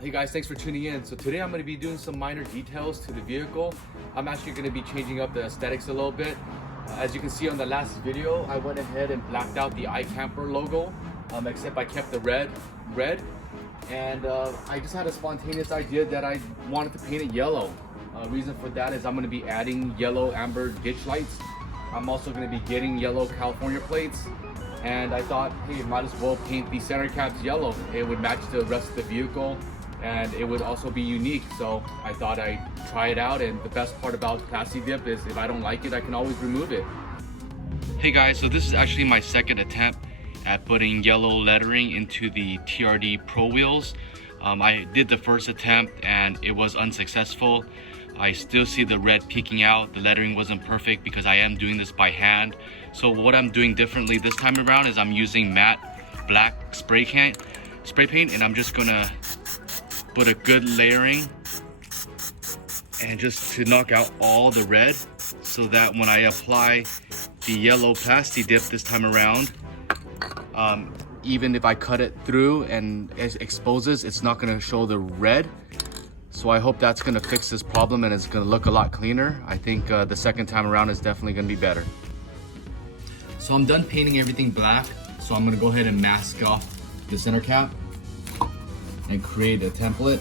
Hey guys, thanks for tuning in. So today I'm going to be doing some minor details to the vehicle. I'm actually going to be changing up the aesthetics a little bit. As you can see on the last video, I went ahead and blacked out the iCamper logo, except I kept the red. And I just had a spontaneous idea that I wanted to paint it yellow. Reason for that is I'm going to be adding yellow amber ditch lights. I'm also going to be getting yellow California plates. And I thought, hey, might as well paint the center caps yellow. It would match the rest of the vehicle and it would also be unique. So I thought I'd try it out, and the best part about Plasti dip is if I don't like it, I can always remove it. Hey guys, so this is actually my second attempt at putting yellow lettering into the TRD Pro wheels. I did the first attempt and it was unsuccessful. I still see the red peeking out. The lettering wasn't perfect because I am doing this by hand. So what I'm doing differently this time around is I'm using matte black spray paint, and I'm just gonna put a good layering and just to knock out all the red, so that when I apply the yellow Plasti dip this time around, even if I cut it through and it exposes, it's not gonna show the red. So I hope that's gonna fix this problem and it's gonna look a lot cleaner. I think the second time around is definitely gonna be better. So I'm done painting everything black. So I'm gonna go ahead and mask off the center cap and create a template.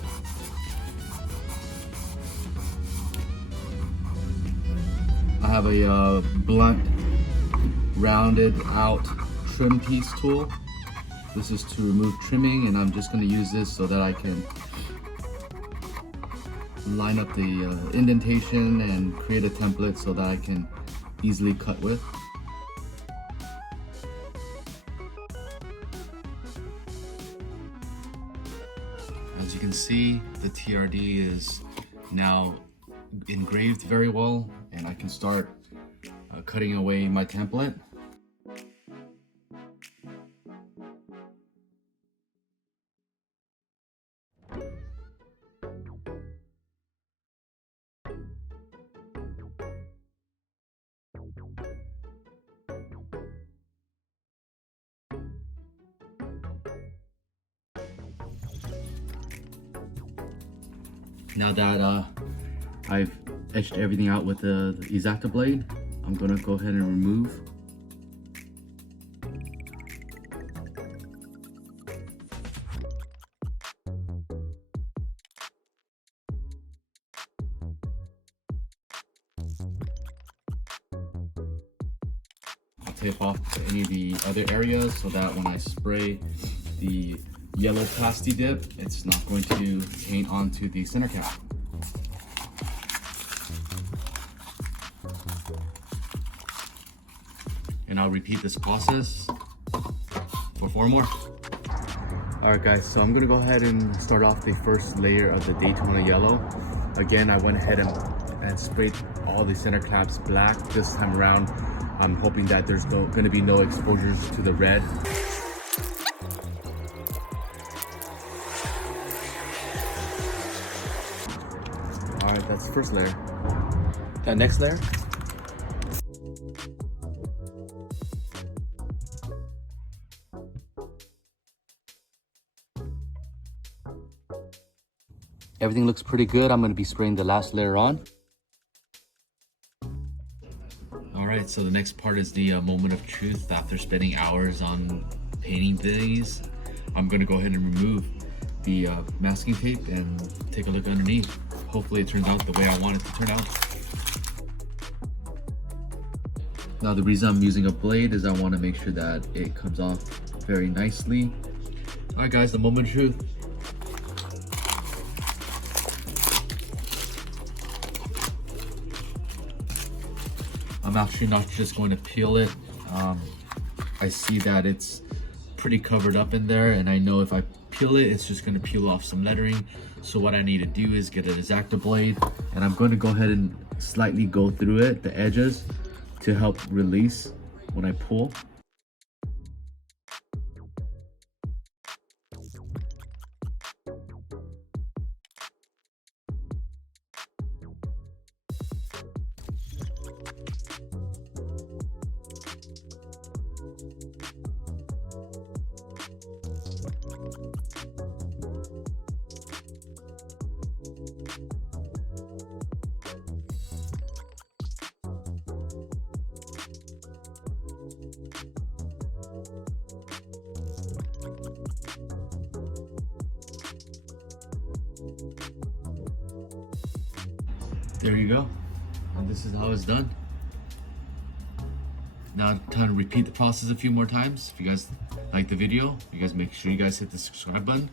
I have a blunt, rounded out trim piece tool. This is to remove trimming, and I'm just gonna use this so that I can line up the indentation and create a template so that I can easily cut with. As you can see, the TRD is now engraved very well, and I can start cutting away my template. Now that I've etched everything out with the X-Acto blade, I'm gonna go ahead and remove. I'll tape off any of the other areas so that when I spray the yellow Plasti dip, it's not going to paint onto the center cap. And I'll repeat this process for 4 more. Alright guys, so I'm gonna go ahead and start off the first layer of the Daytona yellow. Again, I went ahead and sprayed all the center caps black. This time around, I'm hoping that there's gonna be no exposures to the red. Alright, that's the first layer. The next layer. Everything looks pretty good. I'm going to be spraying the last layer on. Alright, so the next part is the moment of truth. After spending hours on painting these, I'm going to go ahead and remove the masking tape and take a look underneath. Hopefully it turns out the way I want it to turn out. Now the reason I'm using a blade is I want to make sure that it comes off very nicely. Alright guys, the moment of truth. I'm actually not just going to peel it. I see that it's pretty covered up in there, and I know if I peel it, it's just going to peel off some lettering. So what I need to do is get an X-Acto blade, and I'm going to go ahead and slightly go through it, the edges, to help release when I pull. There you go. And this is how it's done. Now time to repeat the process a few more times. If you guys like the video, you guys make sure you guys hit the subscribe button.